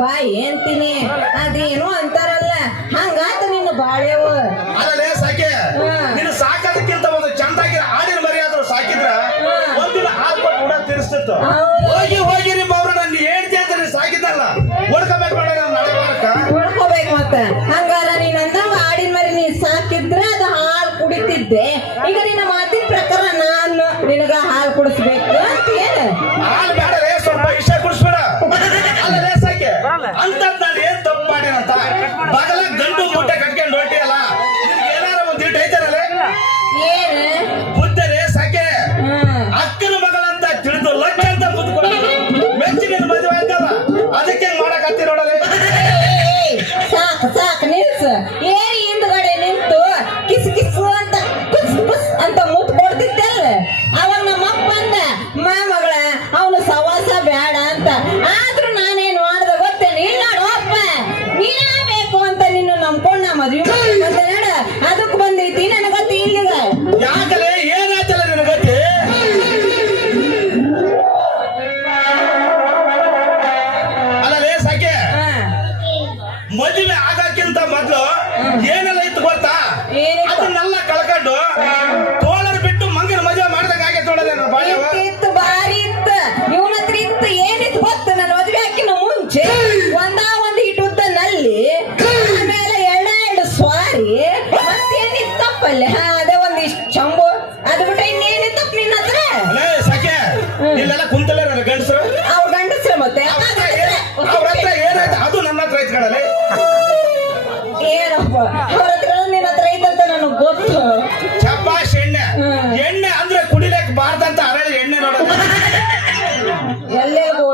ಬಾ ಏನ್ತೀನಿ ಅದೇನು ಅಂತಾರಲ್ಲ. ಹಂಗಾತ ನಿನ್ನ ಬಾಳೆವು ಅದಲ್ಲೇ ಸಾಕೆ ನಿನ್ನ ಸಾಕೋದಕ್ಕಿಂತ ಒಂದು ಚಂದಾಗಿ ಆಡಿನ ಮರಿ ಆದ್ರೂ ಸಾಕಿದ್ರ ಒಂದಿನ ಹಾಲ್ ಕೊಟ್ಟು ಕೂಡ ತಿರ್ಸ್ತಿತ್ತು. ಹೋಗಿ ಹೋಗಿ ಏನಲ್ಲ ಇತ್ತು ಗೊತ್ತಾ? ಅದನ್ನೆಲ್ಲ ಕಳ್ಕೊಂಡು ತೋಳರ್ ಬಿಟ್ಟು ಮಂಗನ ಮದುವೆ ಮಾಡ್ದಾಗ ಹಾಗೆ ತೋಳದೆ ಇತ್ತು ಬಾರಿ ಇತ್ತು. ಇವನ ಇತ್ತು ಏನಿತ್ತು ಗೊತ್ತು? ನನ್ನ ಮದುವೆ ಹಾಕಿನ ಮುಂಚೆ ಒಂದಾ ಒಂದು ಇಟ್ಟುದ್ದ ನಲ್ಲಿ ಆಮೇಲೆ ಎರಡ ಎರಡು ಸ್ವಾರಿ ಮತ್ತೇನಿತ್ತಪ್ಪಲ್ಲೇ?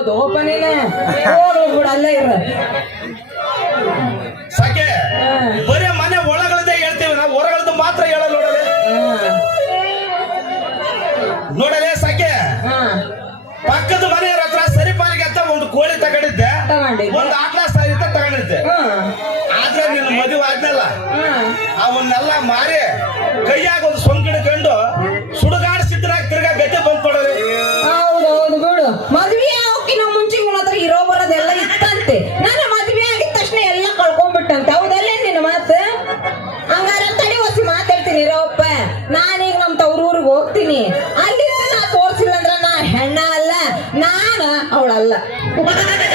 ಹೋಗೋದು ಓಪನೇನ ಹೋಗು ಕೂಡ ಅಲ್ಲೇ ಇರ. ಬರೀ ಮನೆ ಒಳಗಳದ್ದೇ ಹೇಳ್ತೀವಿ ನಾವು ಹೊರಗಳದ್ದು ಮಾತ್ರ ಹೇಳಲ್ಲ ನೋಡಲೆ. ನೋಡಲೆ ಸಕೆ ಪಕ್ಕದ ಮನೆಯವ್ರ ಹತ್ರ ಸರಿಪಾಲಿಗೆ ಅಂತ ಒಂದು ಕೋಳಿ ತಗೊಂಡಿದ್ದೆ. ಒಂದು ಆಟ್ಲ ಸರಿತ ತಗೊಂಡಿದ್ದೆ. ಆದ್ರೆ ನಿನ್ನ ಮದುವೆ ಆದ್ನಲ್ಲ ಅವನ್ನೆಲ್ಲ ಮಾರಿ ಕೈಯಾಗ ಒಂದು ಸ್ವಂತ Kumakain!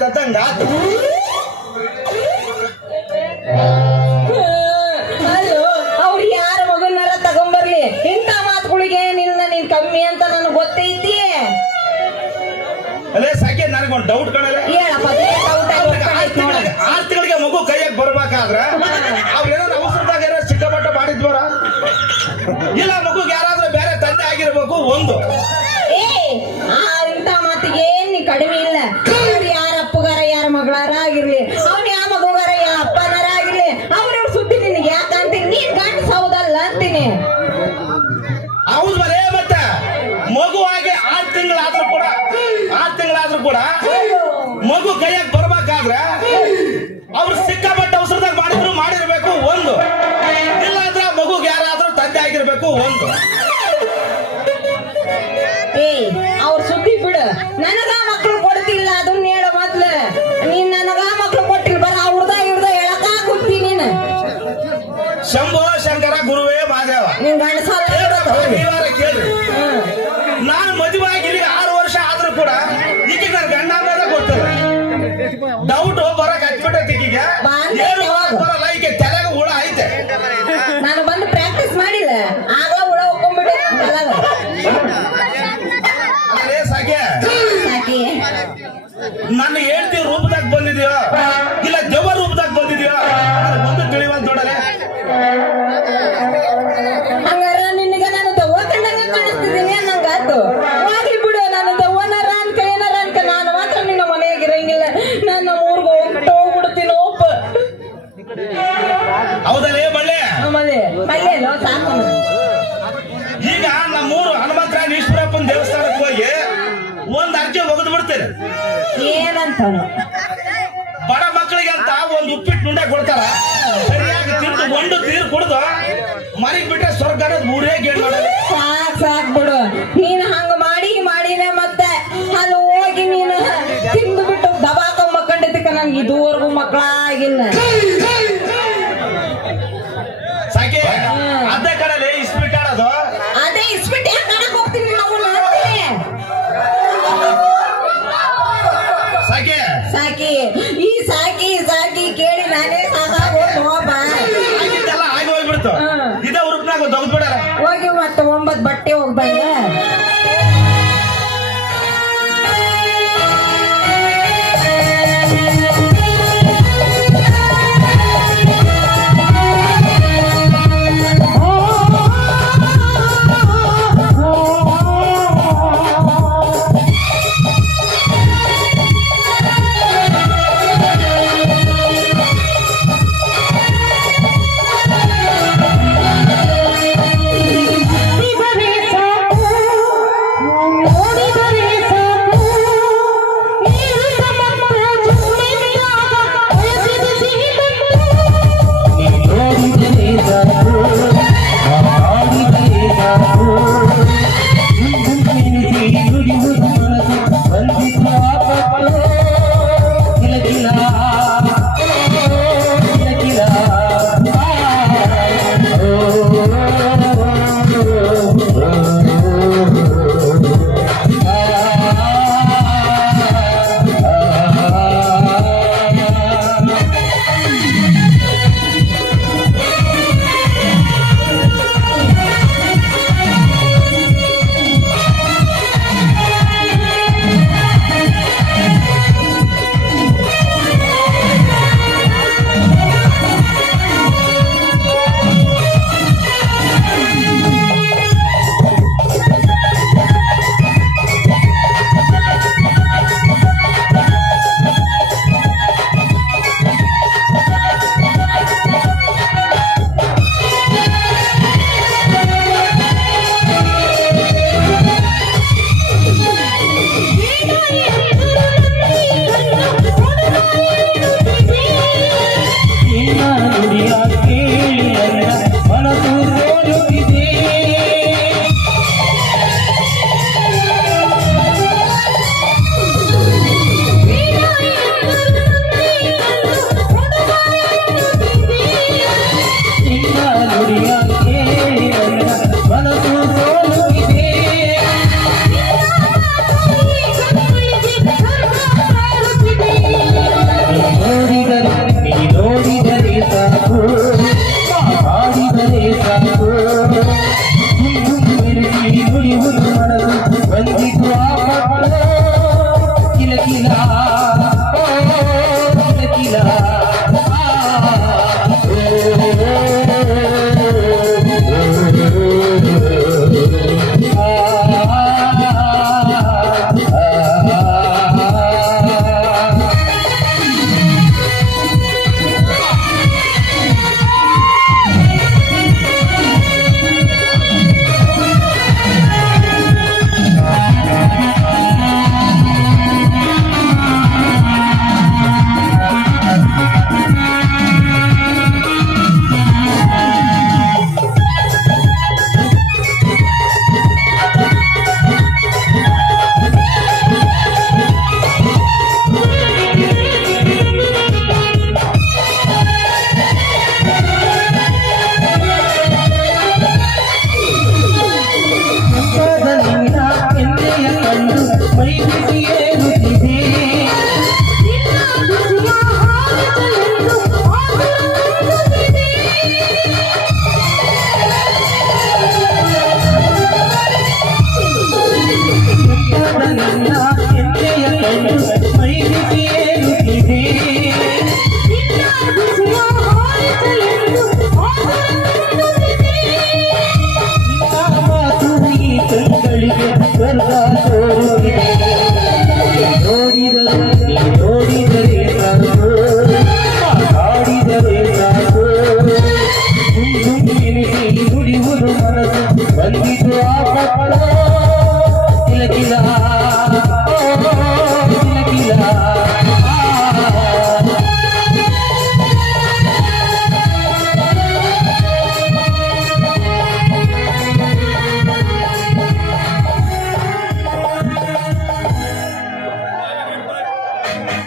ತದಂಗ ಅವ್ರು ಯಾರ ಮಗನಾರ ತಗೊಂಬರ್ಲಿ? ಇಂಥ ಮಾತುಗಳಿಗೆ ನಿನ್ನ ನೀನ್ ಕಮ್ಮಿ ಅಂತ ನನಗೆ ಗೊತ್ತೈತಿ ಅಲ್ಲೇ ಸಾಕೆ ನನಗೊಂದು ಡೌಟ್ ಕಣಲ್ಲ ಹೇಳಪ್ಪ ಆ ತಿಂಗಳಿಗೆ ಮಗು ಕೈಯಾಗ ಬರ್ಬೇಕಾದ್ರ ಅವ್ರೇನಾದ್ರು ಅವಸರದಾಗ ಏನಾದ್ರು ಸಿಕ್ಕಾಪಟ್ಟ ಮಾಡಿದ್ವರ? ಇಲ್ಲ ಮಗುಗೆ ಯಾರಾದ್ರೂ ಬೇರೆ ತಂದೆ ಆಗಿರ್ಬೇಕು ಒಂದು. ಮಗು ಕೈಯಾಗ ಬರ್ಬೇಕಾದ್ರೆ ಅವ್ರು ಸಿಕ್ಕಾಪಟ್ಟ ಅವಸರದಾಗ ಮಾಡಿದ್ರು ಮಾಡಿರ್ಬೇಕು ಒಂದು. ಇಲ್ಲಾಂದ್ರೆ ಮಗುಗೆ ಯಾರಾದ್ರೂ ತಂದೆ ಆಗಿರ್ಬೇಕು ಒಂದು. ಅವ್ರ ಸುದ್ದಿ ಬಿಡು. ನನಗ ಮಕ್ಕಳು ಕೊಡ್ತಿಲ್ಲ ಅದನ್ನ ಹೇಳು ಮೊದ್ಲು. ನೀನ್ ನನಗ ಮಕ್ಕಳು ಕೊಟ್ಟಿಲ್ ಬರ ಅವ್ರದ ಹಿಡ್ದ ಹೇಳಕ ಕೊಡ್ತೀನಿ ನೀನು. ಶಂಭೋ ಶಂಕರ ಗುರುವೇ ಮಾದೇವ ನಿನ್ ಗಂಡಸಾರ ಕೇಳ್ರಿ. ನನ್ನ ಹೇಳ್ತಿ ರೂಪದಾಗ ಬಂದಿದ್ಯೋ? ಇಲ್ಲ ದೆವ್ವ ರೂಪದಾಗ ಬಂದಿದ್ಯೋ? ಒಂದು ತಿಳಿವಲ್ ನೋಡಲೆ. ಹಂಗಾರ ನಿನಗೆ ನಾನು ದೆವ್ವ ಕಂಡಂಗ ಕಾಣಿಸ್ತಿದ್ದೀನಿ ಅನ್ನಂಗಾತು ಹೋಗ್ಲಿ ಬಿಡು ನಾನು ದೆವ್ವನಾರ ಅನ್ಕ ಏನಾರ ಅಂತ ನಾನು ಮಾತ್ರ ನಿನ್ನ ಮನೆಯಾಗಿರಂಗಿಲ್ಲ ನಾನು ನಮ್ಮ ಊರ್ಗ ಹೋಗ್ಬಿಟ್ಟು ಹೋಗ್ಬಿಡ್ತೀನಿ ಒಪ್ಪ. ಹೌದಲ್ಲೇ ಮಳ್ಳೆ? ಮಳ್ಳೆ. ಮಳ್ಳೆ ಸಾಕು. ಅಂತೇನೆ ಏನಂತಾನು? ಬಡ ಮಕ್ಕಳಿಗೆ ಅಂತ ಒಂದು ಉಪ್ಪಿಟ್ಟು ನುಂಡೆ ಕೊಡ್ತಾರ. ಸರಿಯಾಗಿ ತಿಂದು ಒಂದು ನೀರು ಕುಡ್ದು ಮನೆಗೆ ಬಿಟ್ರೆ ಸ್ವರ್ಗ ಅನ್ನೋದು ಮೂರೇ ಗೇಟ್ ಸಾಕ್ ಸಾಕ್ ಬಿಡು. ನೀನು ಹಂಗ ಮಾಡಿ ಮಾಡಿನೇ ಮತ್ತೆ ಅಲ್ಲಿ ಹೋಗಿ ನೀನು ತಿಂದು ಬಿಟ್ಟು ದಬಾಕ ಮಕ್ಕಂಡಿದ್ದಕ್ಕ ನನಗೆ ಇದುವರೆಗೂ ಮಕ್ಕಳಾಗಿಲ್ಲ